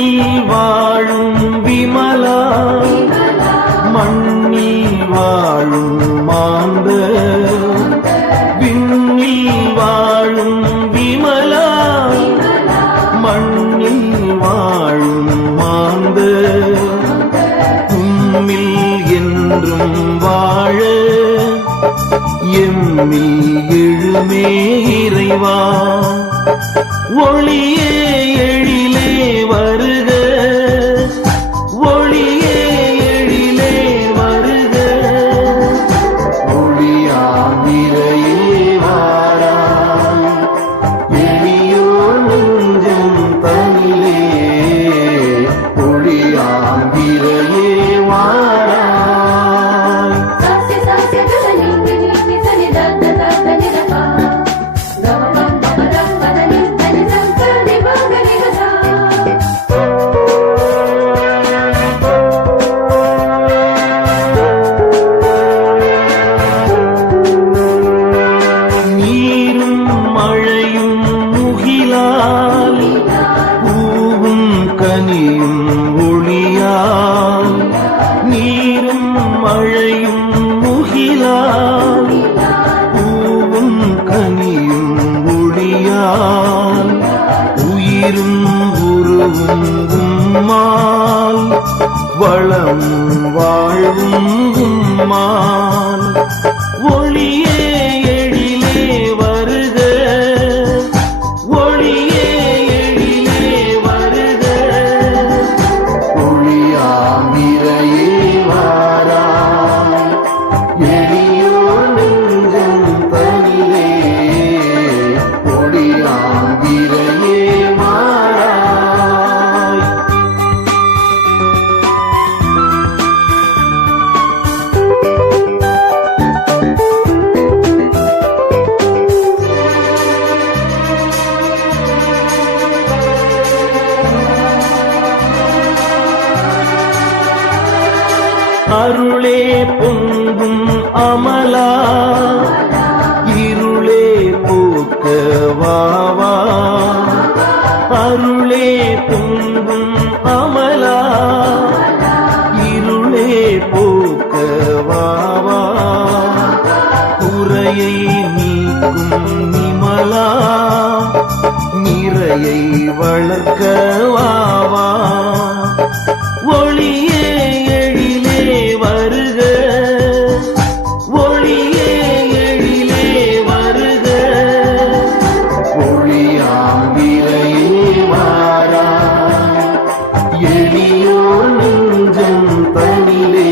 விண்ணில் வாழும் விமலா மண்ணில் வாழும் மாந்த விண்ணில் வாழும் விமலா மண்ணில் வாழும் மாந்த உம்மில் என்றும் வாழ எம்மில் எழுமே இறைவா ஒளியே எழிலே வருக ஒளியே எழிலே வருக ஒளியாம்பிரையே வாராய் எளியோர் நெஞ்சம் தனிலே ஒளியாம்பிரையே வாராய் வளம் வாழ்வும் உம்மால் ஒளியே எழிலே வருக ஒளியே எழிலே வருக ஒளியாம்பிரையே வாராய் எளியோர் நெஞ்சம் தனிலே ஒளியாம்பிரையே அருளே பொங்கும் அமலா இருளே போக்க வாவா அருளே பொங்கும் அமலா இருளே போக்க வாவா குறையை நீக்கும் நிமலா நிறையை வளர்க்க வாவா ஒளியே வருக ஒளியே எழிலே வருக ஒளியாம்பிரையே வாராய் எளியோர் நெஞ்சம் தனிலே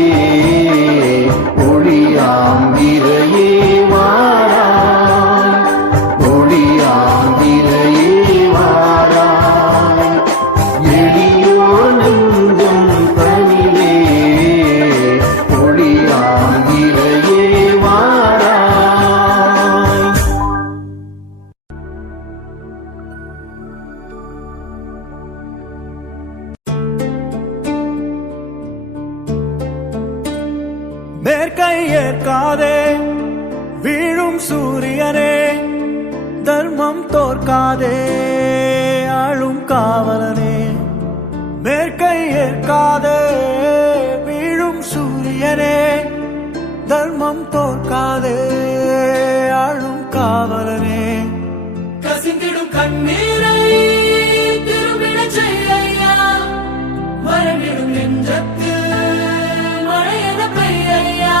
ஒளியாம்பிரையே வாராய் ஒளியாம்பிரையே வாராய் எளியோர் நெஞ்சம் தனிலே மேற்கை ஏற்காதே வீழும் சூரியனே தர்மம் தோற்காதே ஆளும் காவலனே மேற்கை ஏற்காதே வீழும் சூரியனே தர்மம் தோற்காதே ஆளும் காவலனே கசிந்திடும் கண்ணீரை திரும்பிடச் செய்யா மரணிடும் நெஞ்சத்து மழையென பெய்யா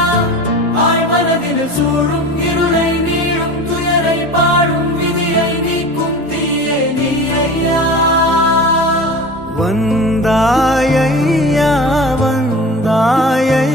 ஆழ்மனதில் சூழும் இருளை நீளும் துயரை பாடும் விதியை நீக்கும் தீயே நீ ஐயா வந்தாயையா வந்தாயை